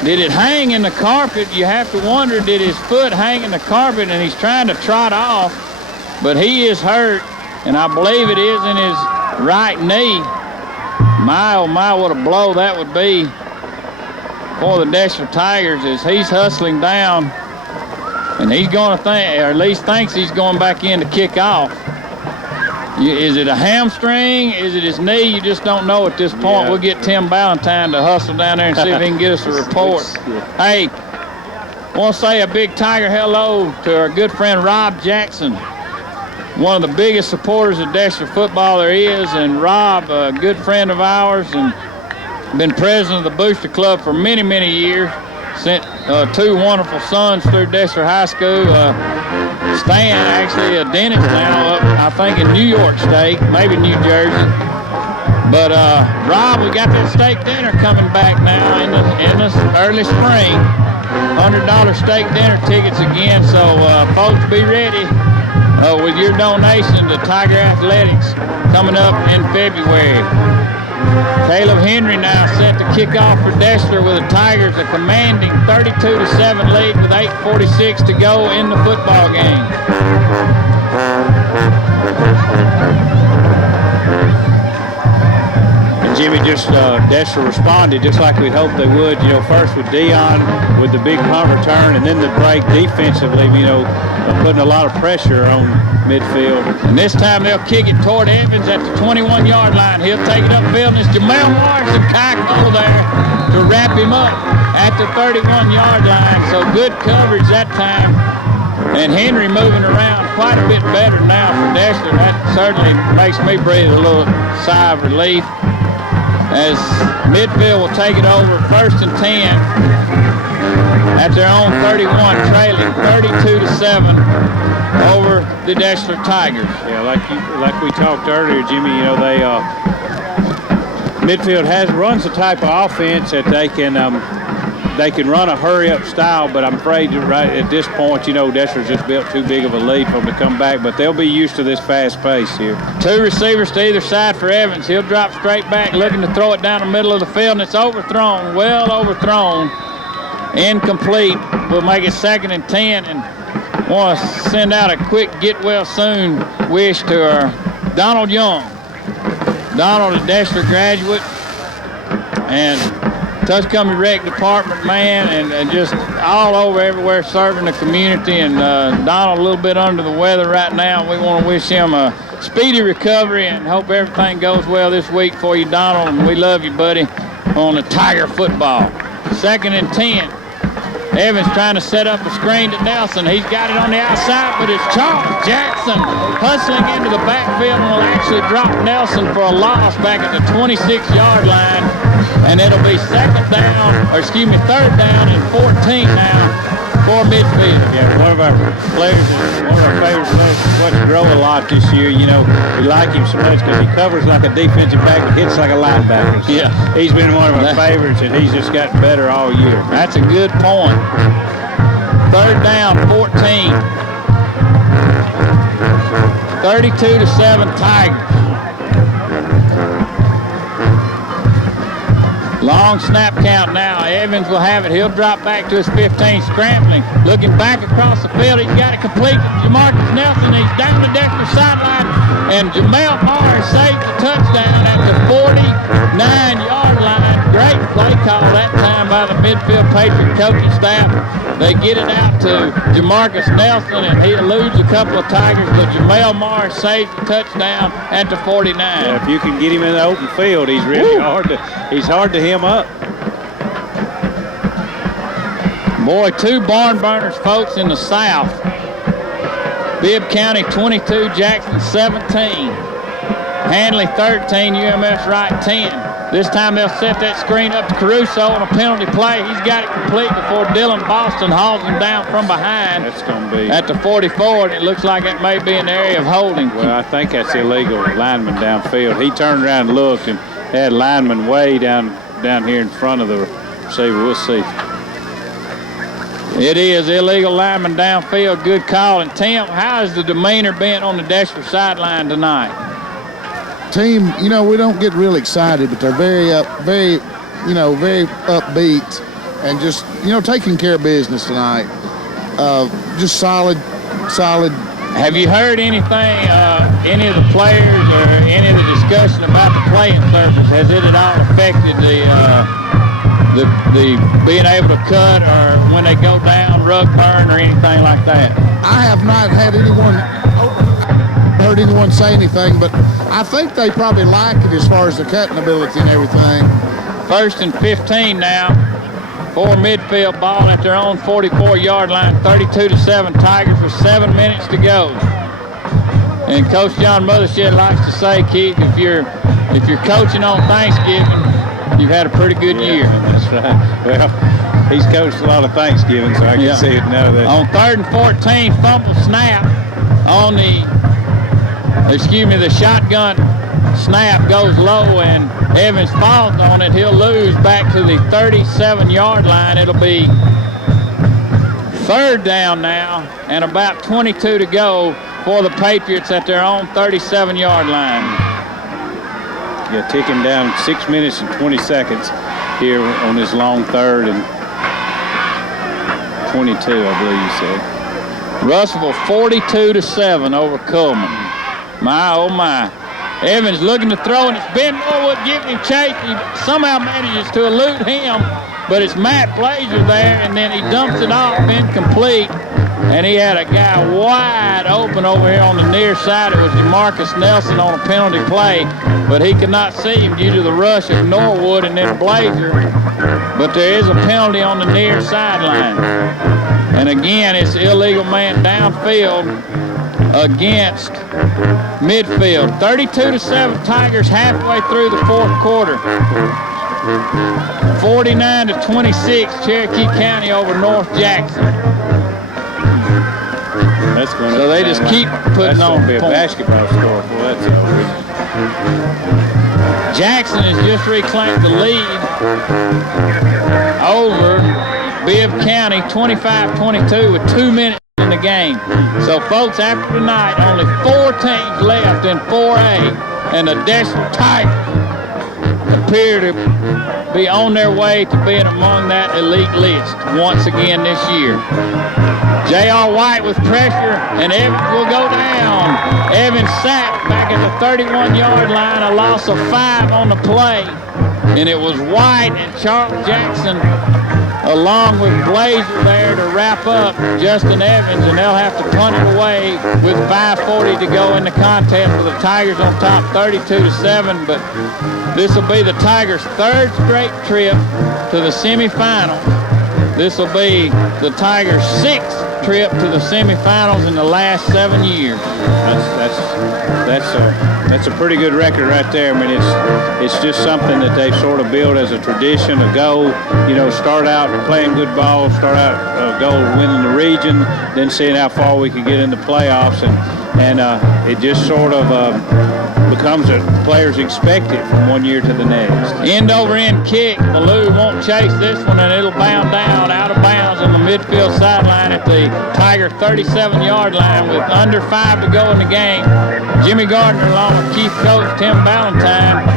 Did it hang in the carpet? You have to wonder, did his foot hang in the carpet and he's trying to trot off? But he is hurt, and I believe it is in his right knee. My, oh my, what a blow that would be for the Deshler Tigers as he's hustling down And he's going to think, or at least thinks he's going back in to kick off. Is it a hamstring? Is it his knee? You just don't know at this point. Yeah. We'll get Tim Ballantyne to hustle down there and see if he can get us a report. Hey, I want to say a big Tiger hello to our good friend Rob Jackson, one of the biggest supporters of Deshler football there is. And Rob, a good friend of ours, and been president of the Booster Club for many, many years. Sent 2 wonderful sons through Deshler High School. Stan, actually a dentist now, up, I think in New York State, maybe New Jersey. But Rob, we got that steak dinner coming back now in the early spring. $100 steak dinner tickets again, so folks be ready with your donation to Tiger Athletics coming up in February. Caleb Henry now set to kick off for Deshler with the Tigers a commanding 32-7 lead with 8:46 to go in the football game. And Jimmy, just Deshler responded just like we'd hoped they would. You know, first with Dion with the big punt return, and then the break defensively. You know, putting a lot of pressure on midfield. And this time they'll kick it toward Evans at the 21-yard line. He'll take it upfield, and it's Jamel Morris and Kai Cole there to wrap him up at the 31-yard line. So good coverage that time. And Henry moving around quite a bit better now for Deshler. That certainly makes me breathe a little sigh of relief, as midfield will take it over 1st and 10 at their own 31, trailing 32-7 over the Deshler Tigers. Yeah, like we talked earlier, Jimmy. You know, they midfield runs the type of offense that they can run a hurry-up style, but I'm afraid that right at this point, you know, Deshler's just built too big of a lead for them to come back, but they'll be used to this fast pace here. 2 receivers to either side for Evans. He'll drop straight back, looking to throw it down the middle of the field, and it's overthrown, well overthrown. Incomplete. We'll make it 2nd and 10, and want to send out a quick get-well-soon wish to our Donald Young. Donald, a Deshler graduate, and Tuscumby Rec Department man, and just all over everywhere serving the community. And Donald a little bit under the weather right now. We want to wish him a speedy recovery and hope everything goes well this week for you, Donald. And we love you, buddy, on the Tiger football. 2nd and 10. Evans trying to set up a screen to Nelson. He's got it on the outside, but it's Charles Jackson hustling into the backfield and will actually drop Nelson for a loss back at the 26-yard line. And it'll be 3rd down and 14 now for midfield. Yeah, one of our players, one of our favorite players, is going to grow a lot this year. You know, we like him so much because he covers like a defensive back but hits like a linebacker. So yeah. He's been one of our favorites, and he's just gotten better all year. That's a good point. 3rd down, 14. 32-7 Tigers. Long snap count now. Evans will have it. He'll drop back to his 15, scrambling. Looking back across the field. He's got it complete to Jamarcus Nelson. He's down the Deshler sideline. And Jamel Morris saves the touchdown at the 49-yard line. Great play call that time by the midfield Patriot coaching staff. They get it out to Jamarcus Nelson, and he eludes a couple of Tigers, but Jamel Morris saves the touchdown at the 49. Yeah, if you can get him in the open field, he's really hard to hem up. Boy, 2 barn burners, folks, in the South. Bibb County 22, Jackson 17. Hanley 13, UMS Wright 10. This time they'll set that screen up to Caruso on a penalty play. He's got it complete before Dylan Boston hauls him down from behind. That's going to be at the 44, and it looks like it may be an area of holding. Well, I think that's illegal lineman downfield. He turned around and looked, and had lineman way down here in front of the receiver. We'll see. It is illegal lineman downfield. Good call. And Tim, how has the demeanor been on the Deshler sideline tonight? Team, you know, we don't get real excited, but they're very upbeat and just, you know, taking care of business tonight. Just solid. Have you heard anything, any of the players or any of the discussion about the playing surface? Has it at all affected the the being able to cut or when they go down, rug burn or anything like that? I have not had heard anyone say anything, but I think they probably like it as far as the cutting ability and everything. 1st and 15 now for Midfield, ball at their own 44-yard line, 32-7 Tigers with 7 minutes to go. And Coach John Mothershed likes to say, Keith, if you're coaching on Thanksgiving, you've had a pretty good year. That's right. Well, he's coached a lot of Thanksgiving, so I can see it now. That on 3rd and 14, fumble snap on the shotgun snap goes low and Evans falls on it. He'll lose back to the 37-yard line. It'll be 3rd down now and about 22 to go for the Patriots at their own 37-yard line. Yeah, ticking down 6 minutes and 20 seconds here on this long 3rd and 22, I believe you said. Russellville 42-7 over Coleman. My, oh my. Evans looking to throw, and it's Ben Norwood giving him chase. He somehow manages to elude him, but it's Matt Blazer there, and then he dumps it off incomplete. And he had a guy wide open over here on the near side. It was DeMarcus Nelson on a penalty play, but he could not see him due to the rush of Norwood and then Blazer. But there is a penalty on the near sideline. And again, it's illegal man downfield against Midfield. 32-7 Tigers halfway through the 4th quarter. 49-26 Cherokee County over North Jackson. So they just keep putting on be a basketball score. Well, that's over. Jackson has just reclaimed the lead over Bibb County, 25-22 with 2 minutes in the game. So, folks, after tonight, only 4 teams left in 4A, and the Deshler Tigers appear to be on their way to being among that elite list once again this year. J.R. White with pressure, and Evans will go down. Evans sacked back at the 31-yard line, a loss of 5 on the play. And it was White and Charles Jackson along with Blazer there to wrap up Justin Evans, and they'll have to punt it away with 5:40 to go in the contest with the Tigers on top 32-7. But this will be the Tigers' 3rd straight trip to the semifinals. This will be the Tigers' 6th trip to the semifinals in the last 7 years. That's a pretty good record right there. I mean, it's just something that they've sort of built as a tradition, a goal. You know, start out playing good ball, start out goal winning the region, then seeing how far we could get in the playoffs, and it just sort of becomes a players expect it from one year to the next. End over end kick. Malou won't chase this one, and it'll bound down out of bounds on the midfield sideline at the Tiger 37-yard line with under 5 to go in the game. Jimmy Gardner along with Chief Coach Tim Ballantyne.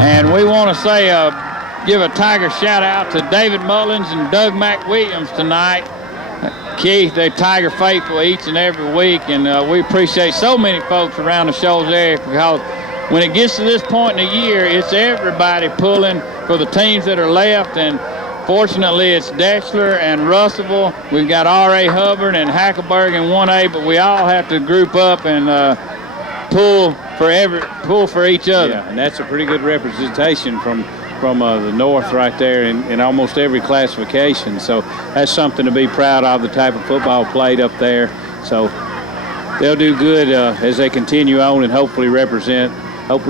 And we want to say, give a Tiger shout out to David Mullins and Doug McWilliams tonight. Keith, they're Tiger faithful each and every week, and we appreciate so many folks around the Shoals area, because when it gets to this point in the year, it's everybody pulling for the teams that are left, and fortunately it's Deshler and Russellville. We've got R.A. Hubbard and Hackleburg in 1A, but we all have to group up and pull for each other. Yeah, and that's a pretty good representation from the north right there in almost every classification. So that's something to be proud of, the type of football played up there. So they'll do good as they continue on and hopefully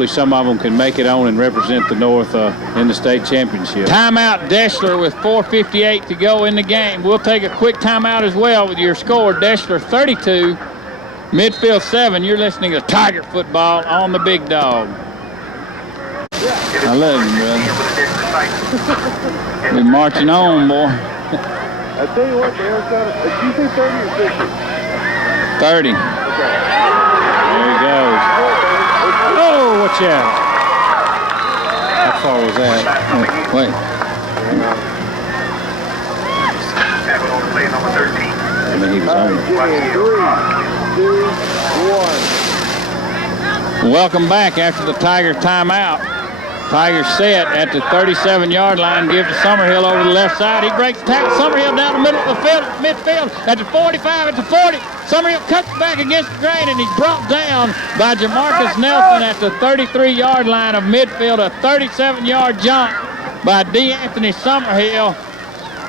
some of them can make it on and represent the north in the state championship. Timeout Deshler with 4:58 to go in the game. We'll take a quick timeout as well with your score. Deshler 32, Midfield 7. You're listening to Tiger football on the Big Dog. I love him, brother. We're marching on, boy. I tell you what, Dale, did you say 30 or 50? 30. There he goes. Oh, watch out. How far was that? Wait. I mean, he was on it. 3, 2, 1. Welcome back after the Tiger timeout. Tigers set at the 37-yard line, gives to Summerhill over the left side. He breaks the tackle. Summerhill down the middle of the field, midfield, at the 45, at the 40. Summerhill cuts back against the grain, and he's brought down by Jamarcus Nelson at the 33-yard line of midfield. A 37-yard jump by D. Anthony Summerhill.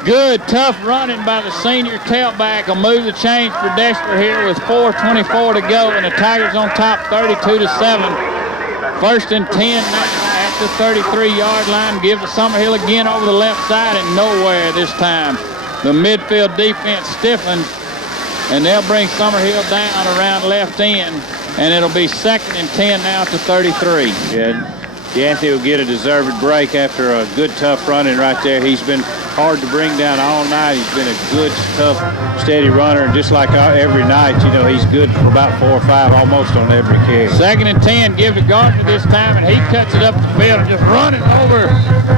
Good, tough running by the senior tailback will move the change for Deshler here with 4:24 to go, and the Tigers on top 32-7. First and 10 now at the 33-yard line. Give to Summerhill again over the left side, and nowhere this time. The midfield defense stiffened, and they'll bring Summerhill down around left end, and it'll be 2nd and 10 now to 33. Yeah, Anthony will get a deserved break after a good, tough running right there. He's been hard to bring down all night. He's been a good, tough, steady runner, and just like every night, you know, he's good for about 4 or 5 almost on every carry. 2nd and 10, give to Gardner this time, and he cuts it up the field and just running over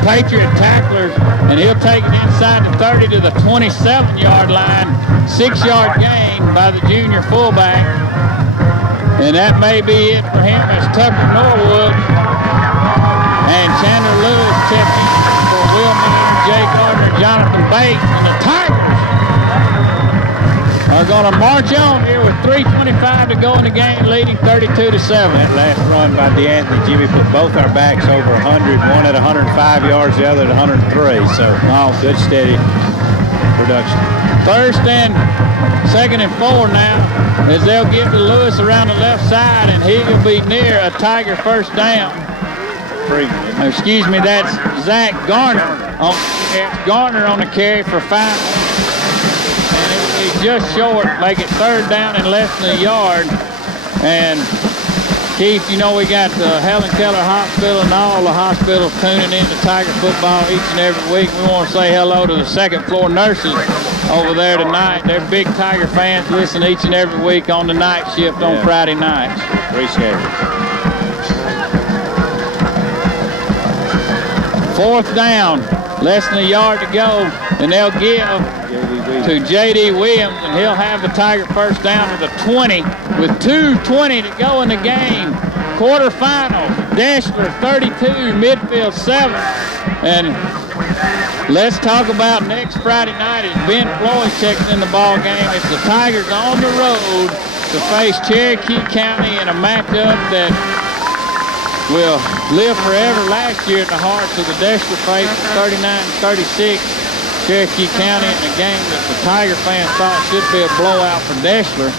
Patriot tacklers, and he'll take it inside the 30 to the 27-yard line. 6-yard gain by the junior fullback, and that may be it for him as Tucker Norwood and Chandler Lewis checked in for Will Miller, Jay Gardner, Jonathan Bates, and the Tigers are going to march on here with 3:25 to go in the game, leading 32-7. That last run by DeAnthony, Jimmy, put both our backs over 100, one at 105 yards, the other at 103. So, good, steady production. 1st and 2nd and 4 now, as they'll give to Lewis around the left side, and he will be near a Tiger first down. Excuse me, that's Zach Garner on the carry for 5. And it will be just short, make it 3rd down and less than a yard. And Keith, you know we got the Helen Keller Hospital and all the hospitals tuning in to Tiger football each and every week. We want to say hello to the 2nd floor nurses over there tonight. They're big Tiger fans, listen each and every week on the night shift on Friday nights. Appreciate it. 4th down, less than a yard to go, and they'll give to J.D. Williams, and he'll have the Tiger first down at the 20 with 2:20 to go in the game. Quarterfinals, Deshler 32, Midfield 7. And let's talk about next Friday night as Ben Floyd checks in the ball game. It's the Tigers on the road to face Cherokee County in a matchup that will live forever. Last year in the hearts of the Deshler faithful, 39-36, Cherokee County, in a game that the Tiger fans thought should be a blowout for Deshler.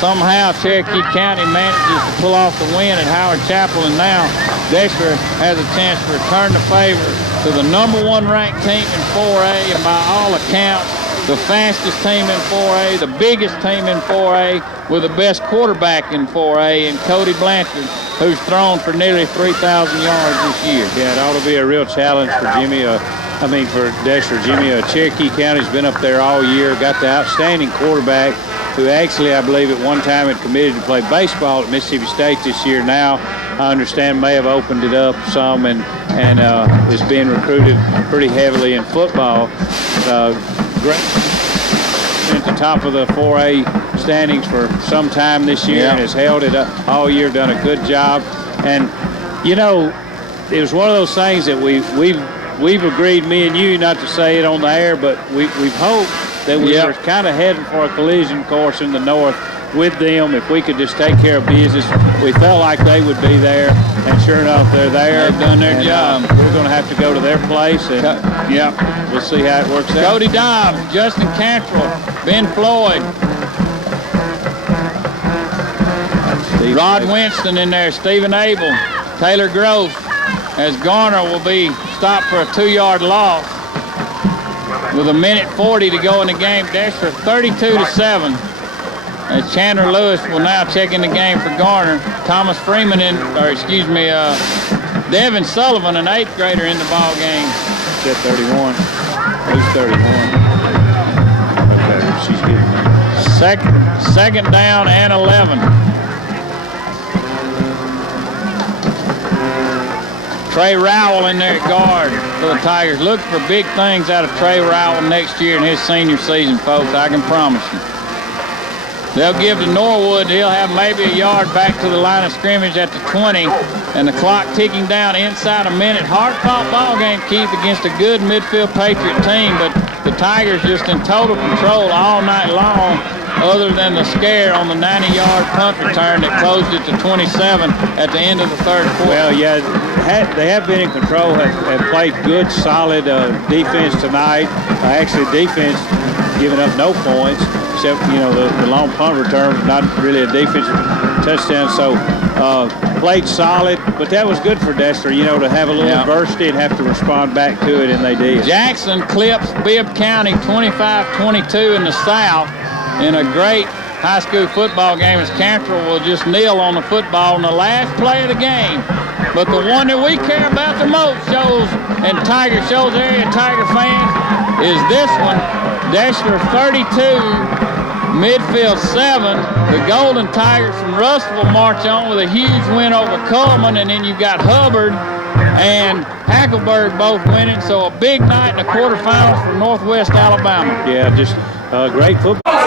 Somehow Cherokee County manages to pull off the win at Howard Chapel, and now Deshler has a chance to return the favor to the #1 ranked team in 4A, and by all accounts, the fastest team in 4A, the biggest team in 4A, with the best quarterback in 4A, in Cody Blanchard, who's thrown for nearly 3,000 yards this year. Yeah, it ought to be a real challenge for Jimmy. For Deshler. Jimmy, Cherokee County's been up there all year, got the outstanding quarterback who actually, I believe, at one time had committed to play baseball at Mississippi State this year. Now, I understand, may have opened it up some and is being recruited pretty heavily in football. Great at the top of the 4A standings for some time this year, and has held it up all year, done a good job. And, you know, it was one of those things that we've agreed, me and you, not to say it on the air, but we've hoped that we were kind of heading for a collision course in the north with them. If we could just take care of business, we felt like they would be there, and sure enough, they're there. They've done their job. We're going to have to go to their place, and we'll see how it works out. Cody Dobbs, Justin Cantrell, Ben Floyd, Rod Winston in there, Stephen Abel, Taylor Gross, as Garner will be stopped for a 2-yard loss with 1:40 to go in the game. Deshler 32-7. As Chandler Lewis will now check in the game for Garner. Thomas Freeman Devin Sullivan, an 8th grader, in the ball game. She's at 31. Who's 31? Okay, she's getting there. Second down and 11. Trey Rowell in there at guard for the Tigers. Look for big things out of Trey Rowell next year in his senior season, folks. I can promise you. They'll give to Norwood. He'll have maybe a yard back to the line of scrimmage at the 20, and the clock ticking down inside a minute. Hard-fought ball game, Keith, against a good Midfield Patriot team, but the Tigers just in total control all night long, other than the scare on the 90-yard punt return that closed it to 27 at the end of the third quarter. Well, yeah, they have been in control, have played good, solid defense tonight. Actually, defense giving up no points, except, you know, the long punt return was not really a defensive touchdown. So played solid, but that was good for Deshler, you know, to have a little adversity and have to respond back to it, and they did. Jackson clips Bibb County 25-22 in the South in a great high school football game as Cantrell will just kneel on the football in the last play of the game. But the one that we care about the most shows area Tiger fans is this one. Deshler 32, Midfield 7. The Golden Tigers from Russellville march on with a huge win over Coleman, and then you've got Hubbard and Hackleburg both winning. So a big night in the quarterfinals for Northwest Alabama. Yeah, just great football.